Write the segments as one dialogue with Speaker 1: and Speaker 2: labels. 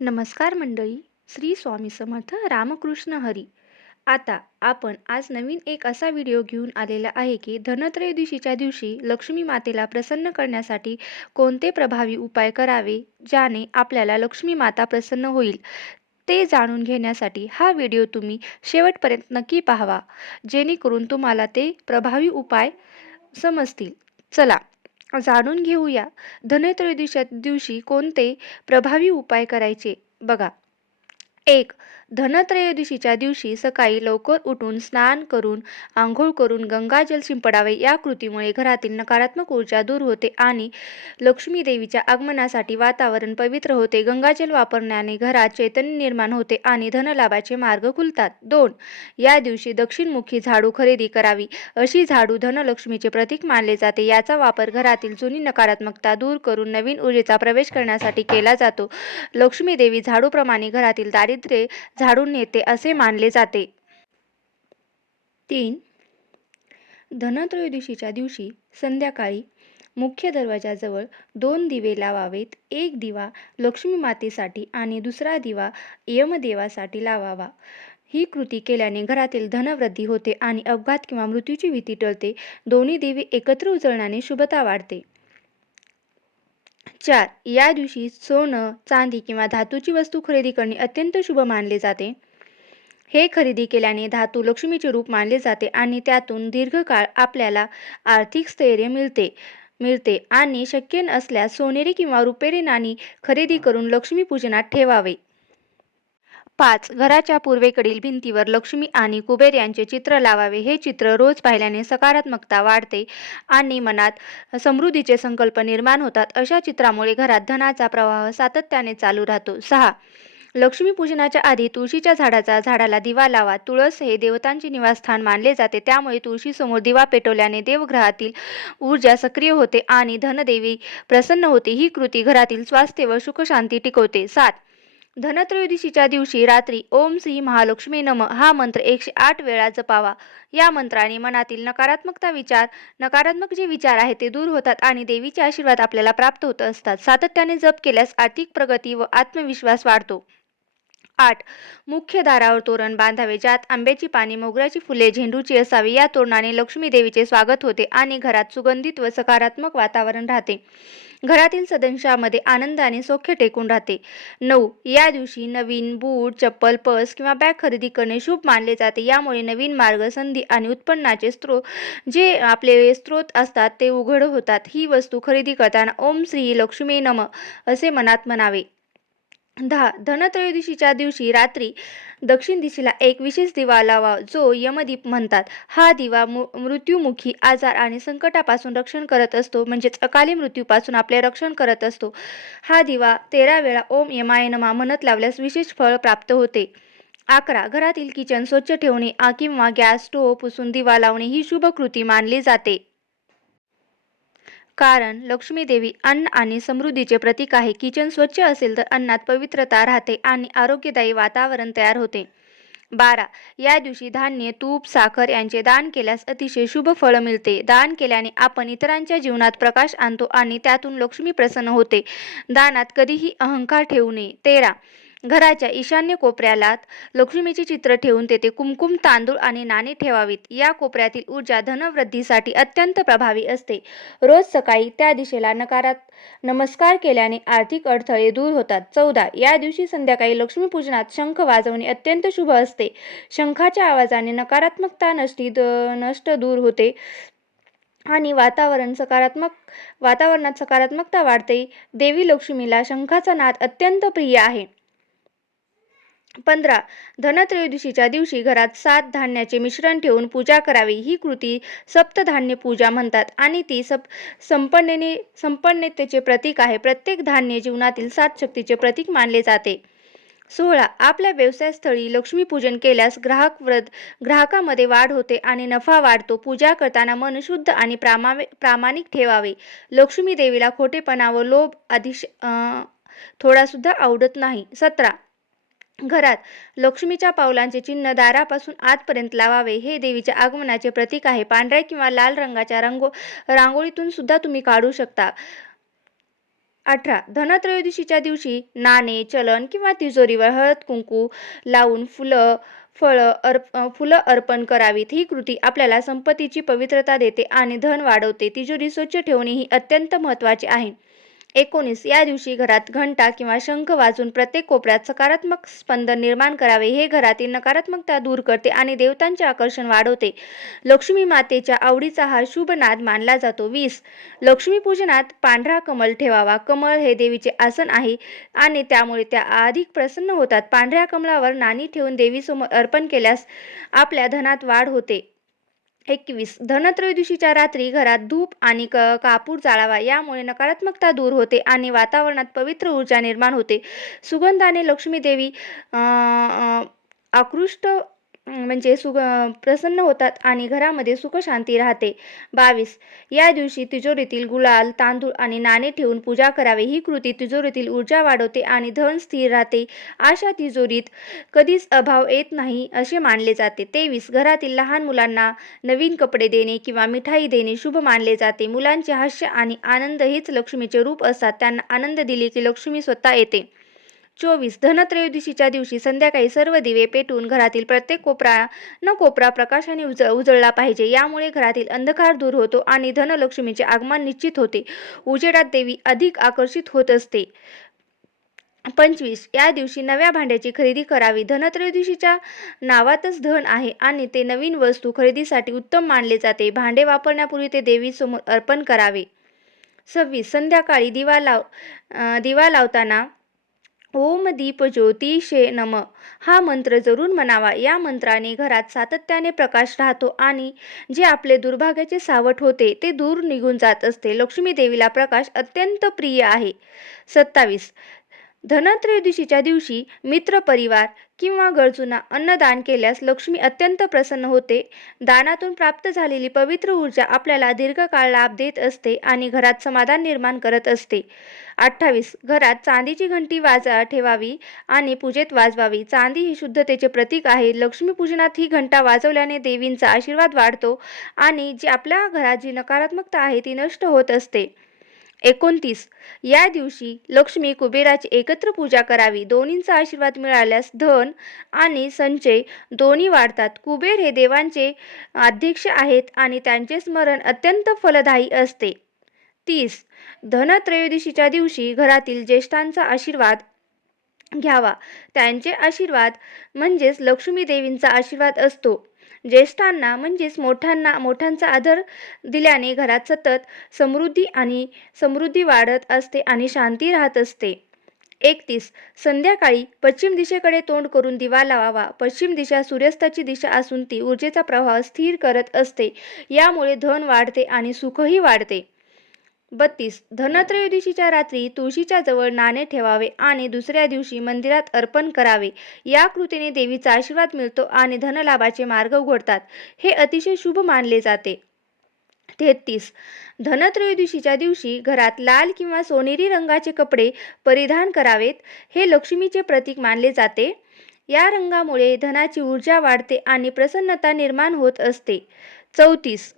Speaker 1: नमस्कार मंडळी श्री स्वामी समर्थ रामकृष्ण हरी. आता आपण आज नवीन एक असा व्हिडिओ घेऊन आलेला आहे की धनत्रयोदशीच्या दिवशी लक्ष्मी मातेला प्रसन्न करण्यासाठी कोणते प्रभावी उपाय करावे ज्याने आपल्याला लक्ष्मी माता प्रसन्न होईल ते जाणून घेण्यासाठी हा व्हिडिओ तुम्ही शेवटपर्यंत नक्की पाहावा. जेणेकरून तुम्हाला ते प्रभावी उपाय समजतील. चला जाणून घेऊया. धनत्रयोदशीच्या दिवशी कोणते प्रभावी उपाय करायचे? बघा. एक धनत्रयोदशीच्या दिवशी सकाळी लवकर उठून स्नान करून आंघोळ करून गंगाजल शिंपडावे. या कृतीमुळे घरातील नकारात्मक ऊर्जा दूर होते आणि लक्ष्मी देवीच्या आगमनासाठी वातावरण पवित्र होते. गंगाजल वापरण्याने घरात चैतन्य निर्माण होते आणि धनलाभाचे मार्ग खुलतात. दोन या दिवशी दक्षिणमुखी झाडू खरेदी करावी. अशी झाडू धनलक्ष्मीचे प्रतीक मानले जाते. याचा वापर घरातील जुनी नकारात्मकता दूर करून नवीन ऊर्जेचा प्रवेश करण्यासाठी केला जातो. लक्ष्मी देवी झाडूप्रमाणे घरातील दारिद्र्य झाडून नेते असे मानले जाते. तीन. धनत्रयोदशीच्या दिवशी संध्याकाळी मुख्य दरवाजाजवळ दोन दिवे लावावेत एक दिवा लक्ष्मी मातेसाठी आणि दुसरा दिवा यमदेवासाठी लावावा. ही कृती केल्याने घरातील धनवृद्धी होते आणि अपघात किंवा मृत्यूची भीती टळते. दोन्ही दिवे एकत्र उचलण्याने शुभता वाढते. चार या दिवशी सोनं चांदी किंवा धातूची वस्तू खरेदी करणे अत्यंत शुभ मानले जाते. हे खरेदी केल्याने धातू लक्ष्मीचे रूप मानले जाते आणि त्यातून दीर्घकाळ आपल्याला आर्थिक स्थैर्य मिळते मिळते आणि शक्य असल्यास सोनेरी किंवा रुपेरी नाणी खरेदी करून लक्ष्मीपूजनात ठेवावे. पाच. घराच्या पूर्वेकडील भिंतीवर लक्ष्मी आणि कुबेर यांचे चित्र लावावे. हे चित्र रोज पाहिल्याने सकारात्मकता वाढते आणि मनात समृद्धीचे संकल्प निर्माण होतात. अशा चित्रामुळे घरात धनाचा प्रवाह सातत्याने चालू राहतो. सहा. लक्ष्मीपूजनाच्या आधी तुळशीच्या झाडाचा झाडाला दिवा लावा. तुळस हे देवतांचे निवासस्थान मानले जाते. त्यामुळे तुळशीसमोर दिवा पेटवल्याने देवग्रहातील ऊर्जा सक्रिय होते आणि धनदेवी प्रसन्न होते. ही कृती घरातील स्वास्थ्य व सुखशांती टिकवते. सात. धनत्रयोदशीच्या दिवशी रात्री ओम श्री महालक्ष्मी नम हा मंत्र एकशे आठ वेळा जपावा. या मंत्राने मनातील नकारात्मकता विचार नकारात्मक जे विचार आहेत ते दूर होतात आणि देवीचे आशीर्वाद आपल्याला प्राप्त होत असतात. सातत्याने जप केल्यास आर्थिक प्रगती व आत्मविश्वास वाढतो. आठ. मुख्य दारावर तोरण बांधावे ज्यात आंब्याची पाने मोगऱ्याची फुले झेंडूची असावी. या तोरणाने लक्ष्मी देवीचे स्वागत होते आणि घरात सुगंधित व सकारात्मक वातावरण राहते. घरातील सदंशामध्ये आनंदाने सौख्य टेकून राहते. नऊ या दिवशी नवीन बूट चप्पल पर्स किंवा बॅग खरेदी करणे शुभ मानले जाते. यामुळे नवीन मार्ग संधी आणि उत्पन्नाचे स्त्रोत जे आपले स्त्रोत असतात ते उघड होतात. ही वस्तू खरेदी करताना ओम श्री लक्ष्मी नम असे मनात म्हणावे. दहा धनत्रयोदशीच्या दिवशी रात्री दक्षिण दिशेला एक विशेष दिवा लावा जो यमदीप म्हणतात. हा दिवा मृत्युमुखी आजार आणि संकटापासून रक्षण करत असतो म्हणजेच अकाली मृत्यूपासून आपले रक्षण करत असतो. हा दिवा तेरा वेळा ओम यमाय नमा म्हणत लावल्यास विशेष फळ प्राप्त होते. अकरा घरातील किचन स्वच्छ ठेवणे किंवा गॅस स्टोव्ह पुसून दिवा लावणे ही शुभ कृती मानली जाते. कारण लक्ष्मी देवी अन्न आणि समृद्धीचे प्रतीक आहे. किचन स्वच्छ असेल तर अन्नात पवित्रता राहते आणि आरोग्यदायी वातावरण तयार होते. बारा. या दिवशी धान्य तूप साखर यांचे दान केल्यास अतिशय शुभ फळ मिळते. दान केल्याने आपण इतरांच्या जीवनात प्रकाश आणतो आणि त्यातून लक्ष्मी प्रसन्न होते. दानात कधीही अहंकार ठेवू नये. तेरा. घराच्या ईशान्य कोपऱ्याला लक्ष्मीचे चित्र ठेवून तेथे कुमकुम तांदूळ आणि नाणे ठेवावीत. या कोपऱ्यातील ऊर्जा धनवृद्धीसाठी अत्यंत प्रभावी असते. रोज सकाळी त्या दिशेला नकारात नमस्कार केल्याने आर्थिक अडथळे दूर होतात. चौदा. या दिवशी संध्याकाळी लक्ष्मीपूजनात शंख वाजवणे अत्यंत शुभ असते. शंखाच्या आवाजाने नकारात्मकता नष्टी नष्ट दूर होते आणि वातावरण सकारात्मक वातावरणात सकारात्मकता वाढते. देवी लक्ष्मीला शंखाचा नाद अत्यंत प्रिय आहे. पंधरा. धनत्रयोदशीच्या दिवशी घरात सात धान्याचे मिश्रण ठेवून पूजा करावी. ही कृती सप्तधान्य पूजा म्हणतात आणि ती सप संपन्नेने संपन्नतेचे प्रतीक आहे. प्रत्येक धान्य जीवनातील सात शक्तीचे प्रतीक मानले जाते. सोहळा. आपल्या व्यवसायस्थळी लक्ष्मीपूजन केल्यास ग्राहक व्रत ग्राहकामध्ये वाढ होते आणि नफा वाढतो. पूजा करताना मन शुद्ध आणि प्रामावे प्रामाणिक ठेवावे. लक्ष्मी देवीला खोटेपणा व लोभ अधिश थोडासुद्धा आवडत नाही. सतरा. घरात लक्ष्मीच्या पावलांचे चिन्ह दारापासून आतपर्यंत लावावे. हे देवीच्या आगमनाचे प्रतीक आहे. पांढऱ्या किंवा लाल रंगाच्या रंगो रांगोळीतून सुद्धा तुम्ही काढू शकता. अठरा. धनत्रयोदशीच्या दिवशी नाणे चलन किंवा तिजोरीवर हळद कुंकू लावून फुलं फळं अर्प फुलं अर्पण करावीत. ही कृती आपल्याला संपत्तीची पवित्रता देते आणि धन वाढवते. तिजोरी स्वच्छ ठेवणे ही अत्यंत महत्त्वाचे आहे. एकोणीस. या दिवशी घरात घंटा किंवा शंख वाजून प्रत्येक कोपऱ्यात सकारात्मक स्पंदन निर्माण करावे. हे घरातील नकारात्मकता दूर करते आणि देवतांचे आकर्षण वाढवते. लक्ष्मी मातेच्या आवडीचा हा शुभ नाद मानला जातो. वीस. लक्ष्मीपूजनात पांढरा कमल ठेवावा. कमळ हे देवीचे आसन आहे आणि त्यामुळे त्या अधिक प्रसन्न होतात. पांढऱ्या कमलावर नाणी ठेवून देवीसमोर अर्पण केल्यास आपल्या धनात वाढ होते. एकवीस. धनत्रयोदशीच्या रात्री घरात धूप आणि क कापूर जाळावा यामुळे नकारात्मकता दूर होते आणि वातावरणात पवित्र ऊर्जा निर्माण होते. सुगंधाने लक्ष्मीदेवी आकृष्ट म्हणजे सुग प्रसन्न होतात आणि घरामध्ये सुखशांती राहते. बावीस. या दिवशी तिजोरीतील गुलाल तांदूळ आणि नाणे ठेवून पूजा करावे. ही कृती तिजोरीतील ऊर्जा वाढवते आणि धन स्थिर राहते. अशा तिजोरीत कधीच अभाव येत नाही असे मानले जाते. तेवीस. घरातील लहान मुलांना नवीन कपडे देणे किंवा मिठाई देणे शुभ मानले जाते. मुलांचे हास्य आणि आनंद हेच लक्ष्मीचे रूप असतात. त्यांना आनंद दिले की लक्ष्मी स्वतः येते. चोवीस धनत्रयोदशीच्या दिवशी संध्याकाळी सर्व दिवे पेटून घरातील प्रत्येक कोपरा न कोपरा प्रकाशाने उज उजळला पाहिजे. यामुळे घरातील अंधकार दूर होतो आणि धनलक्ष्मीचे आगमन निश्चित होते. उजेडात देवी अधिक आकर्षित होत असते. पंचवीस या दिवशी नव्या भांड्याची खरेदी करावी. धनत्रयोदशीच्या नावातच धन आहे आणि ते नवीन वस्तू खरेदीसाठी उत्तम मानले जाते. भांडे वापरण्यापूर्वी ते देवीसमोर अर्पण करावे. सव्वीस संध्याकाळी दिवा लाव दिवा लावताना ओम दीप ज्योतिषे नम. हा मंत्र जरूर म्हणावा. या मंत्राने घरात सातत्याने प्रकाश राहतो आणि जे आपले दुर्भाग्याचे सावट होते ते दूर निघून जात असते. लक्ष्मी देवीला प्रकाश अत्यंत प्रिय आहे. सत्तावीस. धनत्रयोदशीच्या दिवशी मित्र परिवार किंवा गरजूंना अन्नदान केल्यास लक्ष्मी अत्यंत प्रसन्न होते. दानातून प्राप्त झालेली पवित्र ऊर्जा आपल्याला दीर्घकाळ लाभ देत असते आणि घरात समाधान निर्माण करत असते. अठ्ठावीस. घरात चांदीची घंटी वाजा ठेवावी आणि पूजेत वाजवावी. चांदी ही शुद्धतेचे प्रतीक आहे. लक्ष्मीपूजनात ही घंटा वाजवल्याने देवींचा आशीर्वाद वाढतो आणि जी आपल्या घरात जी नकारात्मकता आहे ती नष्ट होत असते. एकोणतीस. या दिवशी लक्ष्मी कुबेराची एकत्र पूजा करावी दोन्हींचा आशीर्वाद मिळाल्यास धन आणि संचय दोन्ही वाढतात. कुबेर हे देवांचे अध्यक्ष आहेत आणि त्यांचे स्मरण अत्यंत फलदायी असते. तीस. धनत्रयोदशीच्या दिवशी घरातील ज्येष्ठांचा आशीर्वाद घ्यावा. त्यांचे आशीर्वाद म्हणजेच लक्ष्मी देवींचा आशीर्वाद असतो. ज्येष्ठांना म्हणजेच मोठ्यांना मोठ्यांचा आदर दिल्याने घरात सतत समृद्धी आणि समृद्धी वाढत असते आणि शांती राहत असते. एकतीस संध्याकाळी पश्चिम दिशेकडे तोंड करून दिवा लावावा. पश्चिम दिशा सूर्यास्ताची दिशा असून ती ऊर्जेचा प्रवाह स्थिर करत असते. यामुळे धन वाढते आणि सुखही वाढते. बत्तीस. धनत्रयोदशीच्या रात्री तुळशीच्या जवळ नाणे ठेवावे आणि दुसऱ्या दिवशी मंदिरात अर्पण करावे. या कृतीने देवीचा आशीर्वाद मिळतो आणि धनलाभाचे मार्ग उघडतात. हे अतिशय शुभ मानले जाते. तेहतीस. धनत्रयोदशीच्या दिवशी घरात लाल किंवा सोनेरी रंगाचे कपडे परिधान करावेत. हे लक्ष्मीचे प्रतीक मानले जाते. या रंगामुळे धनाची ऊर्जा वाढते आणि प्रसन्नता निर्माण होत असते. चौतीस.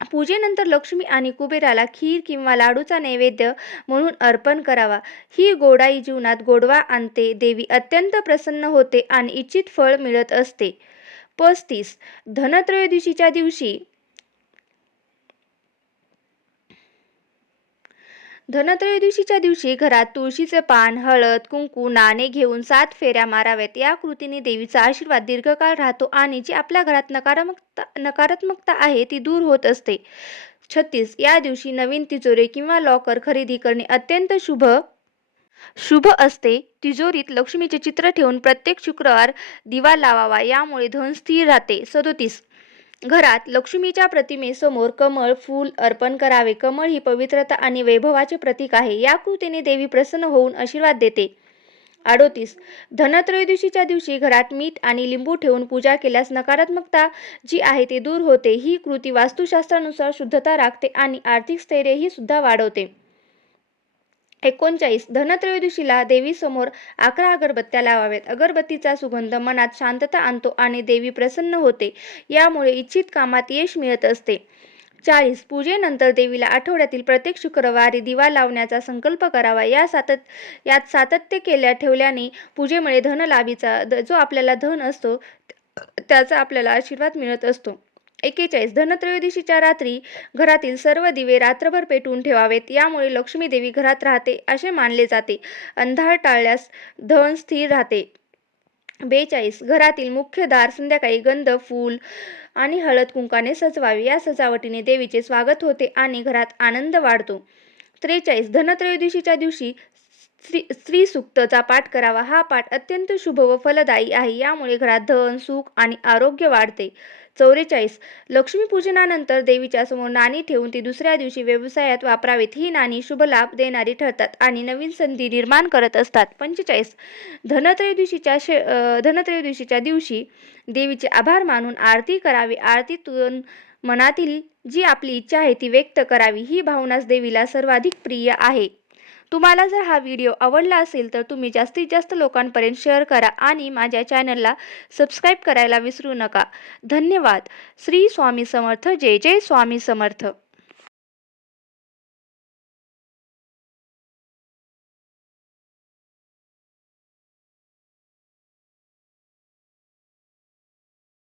Speaker 1: पूजेनंतर लक्ष्मी आणि कुबेराला खीर किंवा लाडूचा नैवेद्य म्हणून अर्पण करावा. ही गोडाई जीवनात गोडवा आणते. देवी अत्यंत प्रसन्न होते आणि इच्छित फळ मिळत असते. पस्तीस. धनत्रयोदशीच्या दिवशी धनत्रयोदशीच्या दिवशी घरात तुळशीचे पान हळद कुंकू नाणे घेऊन सात फेऱ्या माराव्यात. या कृतीने देवीचा आशीर्वाद दीर्घकाळ राहतो आणि जी आपल्या घरात नकारात्मकता नकारात्मकता आहे ती दूर होत असते. छत्तीस या दिवशी नवीन तिजोरी किंवा लॉकर खरेदी करणे अत्यंत शुभ शुभ असते. तिजोरीत लक्ष्मीचे चित्र ठेवून प्रत्येक शुक्रवार दिवा लावावा यामुळे धन स्थिर राहते. सदोतीस घरात लक्ष्मीच्या प्रतिमेसमोर कमळ फूल अर्पण करावे. कमळ ही पवित्रता आणि वैभवाचे प्रतीक आहे. या कृतीने देवी प्रसन्न होऊन आशीर्वाद देते. अडोतीस धनत्रयोदशीच्या दिवशी घरात मीठ आणि लिंबू ठेवून पूजा केल्यास नकारात्मकता जी आहे ती दूर होते. ही कृती वास्तुशास्त्रानुसार शुद्धता राखते आणि आर्थिक स्थैर्यही सुद्धा वाढवते. एकोणचाळीस. धनत्रयोदशीला देवीसमोर अकरा अगरबत्त्या लावाव्यात. अगरबत्तीचा सुगंध मनात शांतता आणतो आणि देवी प्रसन्न होते. यामुळे इच्छित कामात यश मिळत असते. चाळीस. पूजेनंतर देवीला आठवड्यातील प्रत्येक शुक्रवारी दिवा लावण्याचा संकल्प करावा. या सातत यात सातत्य केल्या ठेवल्याने पूजेमुळे धनलाभीचा द- जो आपल्याला धन असतो त्याचा आपल्याला आशीर्वाद मिळत असतो. एकेचाळीस धनत्रयोदशीच्या रात्री घरातील सर्व दिवे रात्रभर पेटवून ठेवावेत यामुळे लक्ष्मी देवी घरात राहते असे मानले जाते. अंधार टाळल्यास धन स्थिर राहते. बेचाळीस घरातील मुख्य दार संध्याकाळी गंध फूल आणि हळद कुंकाने सजवावे. या सजावटीने देवीचे स्वागत होते आणि घरात आनंद वाढतो. त्रेचाळीस धनत्रयोदशीच्या दिवशी स्त्री स्त्री सुक्तचा पाठ करावा. हा पाठ अत्यंत शुभ व फलदायी आहे. यामुळे घरात धन सुख आणि आरोग्य वाढते. चौवेचाळीस लक्ष्मीपूजनानंतर देवीच्या समोर नाणी ठेवून ती दुसऱ्या दिवशी व्यवसायात वापरावीत. ही नाणी शुभ लाभ देणारी ठरतात आणि नवीन संधी निर्माण करत असतात. पंचेचाळीस. धनत्रयोदशीच्या शे धनत्रयोदशीच्या दिवशी देवीचे आभार मानून आरती करावी. आरतीतून मनातील जी आपली इच्छा आहे ती व्यक्त करावी. ही भावनाच देवीला सर्वाधिक प्रिय आहे. तुम्हाला जर हा व्हिडिओ आवडला असेल तर तुम्ही जास्तीत जास्त लोकांपर्यंत शेअर करा आणि माझ्या चॅनलला सबस्क्राईब करायला विसरू नका. धन्यवाद. श्री स्वामी समर्थ. जय जय स्वामी समर्थ.